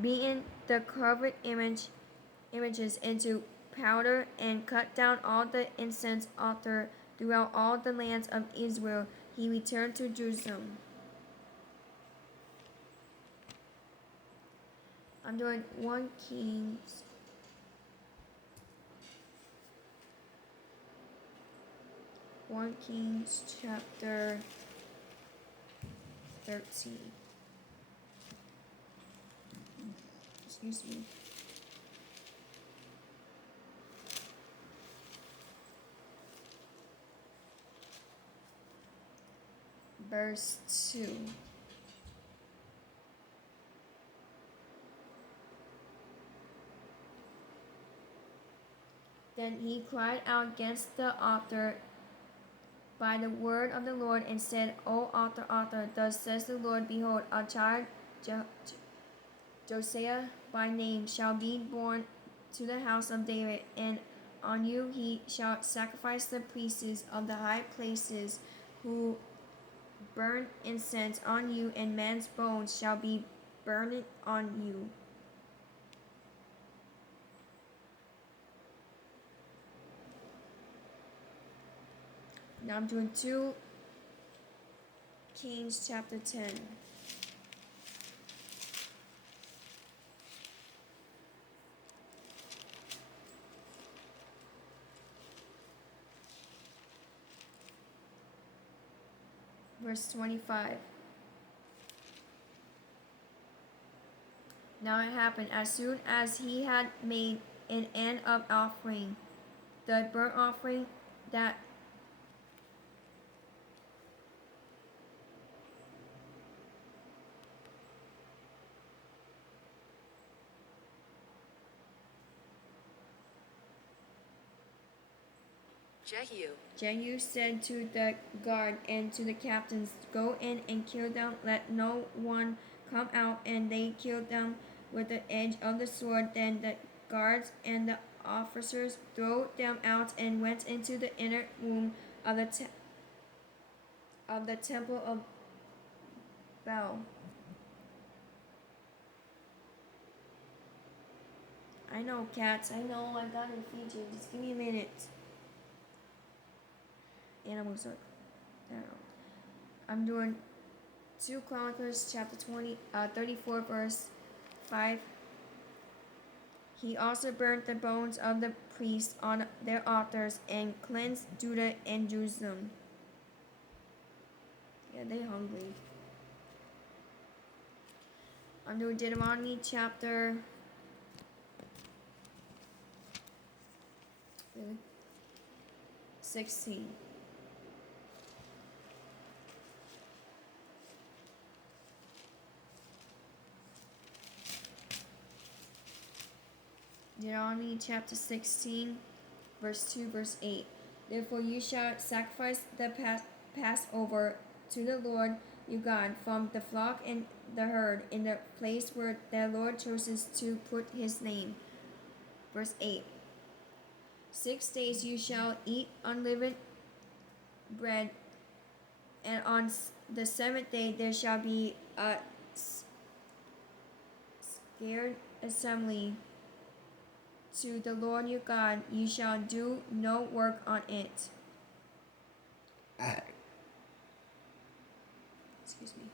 beaten the carved images into powder, and cut down all the incense altar throughout all the lands of Israel. He returned to Jerusalem. I'm doing 1 Kings 1 Kings chapter 13. Excuse me. Verse 2. Then he cried out against the author by the word of the Lord, and said, O author, thus says the Lord, behold, a child, Josiah by name, shall be born to the house of David, and on you he shall sacrifice the priests of the high places, who burn incense on you, and man's bones shall be burned on you. Now I'm doing 2 Kings chapter 10. Verse 25. Now it happened, as soon as he had made an end of offering the burnt offering, that Jehu said to the guard and to the captains, Go in and kill them, let no one come out. And they killed them with the edge of the sword. Then the guards and the officers threw them out, and went into the inner room of the temple of Baal. I know, cats. I know. I gotta feed you. Just give me a minute. And I'm gonna start that out. I'm doing 2 Chronicles chapter 34 verse 5. He also burnt the bones of the priests on their altars, and cleansed Judah and Jerusalem. Yeah, they hungry. I'm doing Deuteronomy chapter 16. Deuteronomy chapter 16, verse 2, verse 8. Therefore you shall sacrifice the Passover to the Lord your God from the flock and the herd in the place where the Lord chooses to put his name. Verse 8. 6 days you shall eat unleavened bread, and on the 7th day there shall be a sacred assembly to the Lord your God. You shall do no work on it. Excuse me.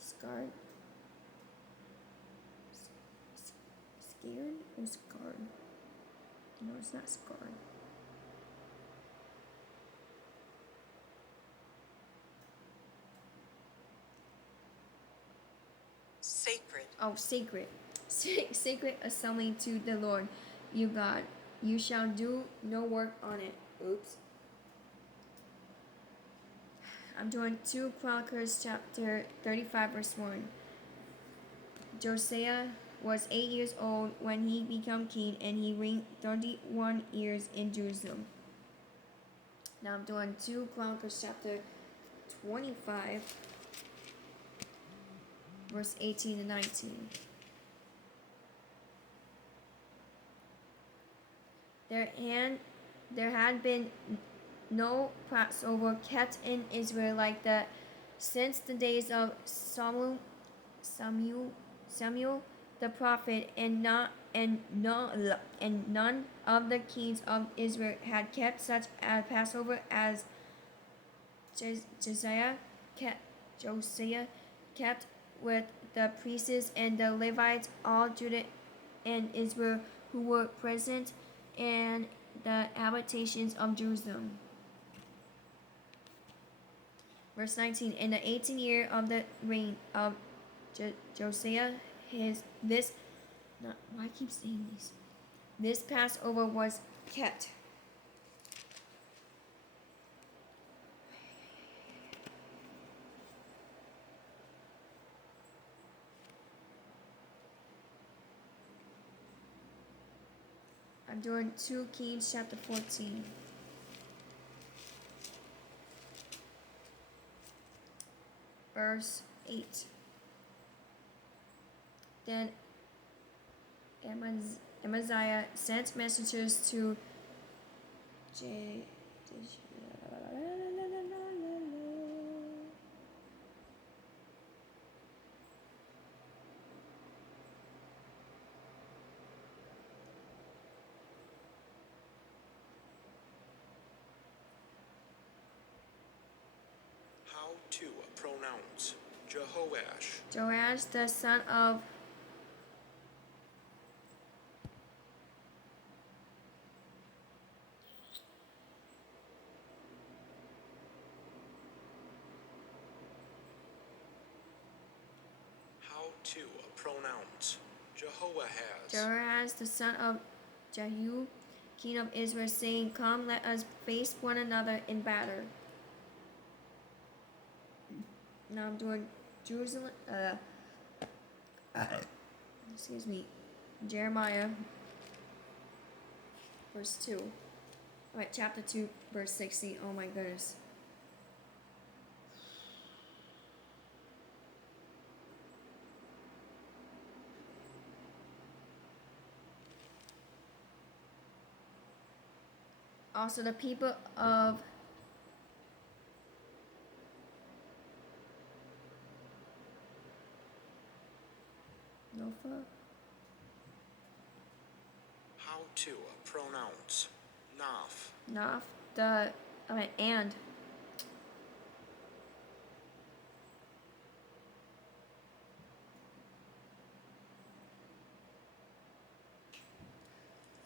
Scarred? Scared or scarred? No, it's not scarred. Sacred. Oh, sacred. Sacred assembly to the Lord your God. You shall do no work on it. Oops. I'm doing 2 Chronicles chapter 35 verse 1. Josiah was 8 years old when he became king, and he reigned 31 years in Jerusalem. Now I'm doing 2 Chronicles chapter 25 verse 18 to 19. There had been no Passover kept in Israel like that since the days of Samuel the prophet, and none of the kings of Israel had kept such a Passover as Josiah kept with the priests and the Levites, all Judah and Israel who were present in the habitations of Jerusalem. Verse 19. In the 18th year of the reign of Josiah, why I keep saying this? This Passover was kept. I'm doing 2 Kings chapter 14. Verse 8. Then Amaziah sent messengers to How to pronounce Jehoash. Joash, the son of How to pronounce Jehoahaz. Joash, the son of Jehu, king of Israel, saying, "Come, let us face one another in battle." Now I'm doing Jerusalem. Excuse me, Jeremiah, verse 2. Alright, chapter 2, verse 16. Oh my goodness. Also, the people of Nopha, How to pronounce Naph. and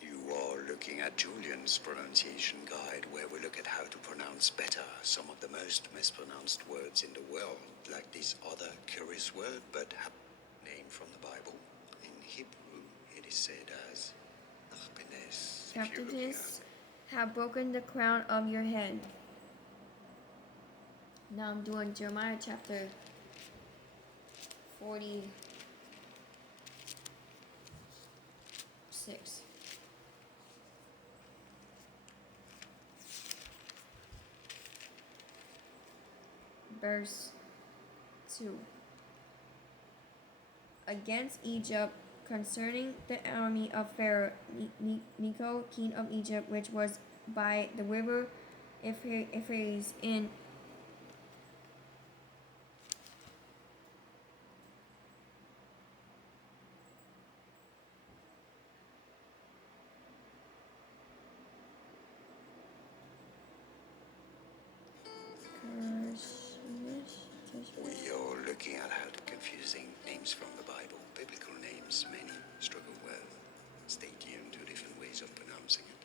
You are looking at Julian's pronunciation guide, where we look at how to pronounce better some of the most mispronounced words in the world, like this other curious word, but name from the Bible. In Hebrew, it is said as Nachpenes. after this have broken the crown of your head. Now I'm doing Jeremiah chapter 46. Verse 2. Against Egypt, concerning the army of Pharaoh Necho, king of Egypt, which was by the river Euphrates in We are looking at how to confusing names from the Bible, biblical names many struggle with. Stay tuned to different ways of pronouncing it.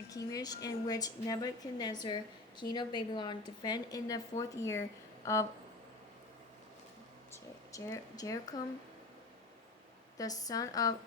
Achimish, in which Nebuchadnezzar, king of Babylon, defended in the 4th year of Jeroboam, the son of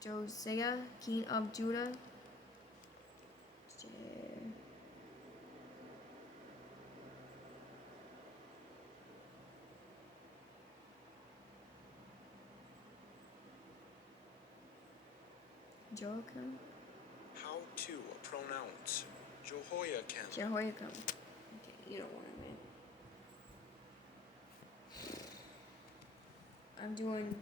Josiah, king of Judah. Joachim? How to pronounce Jehoiakim. Jehoiakim. Okay, you don't want it, man. I'm doing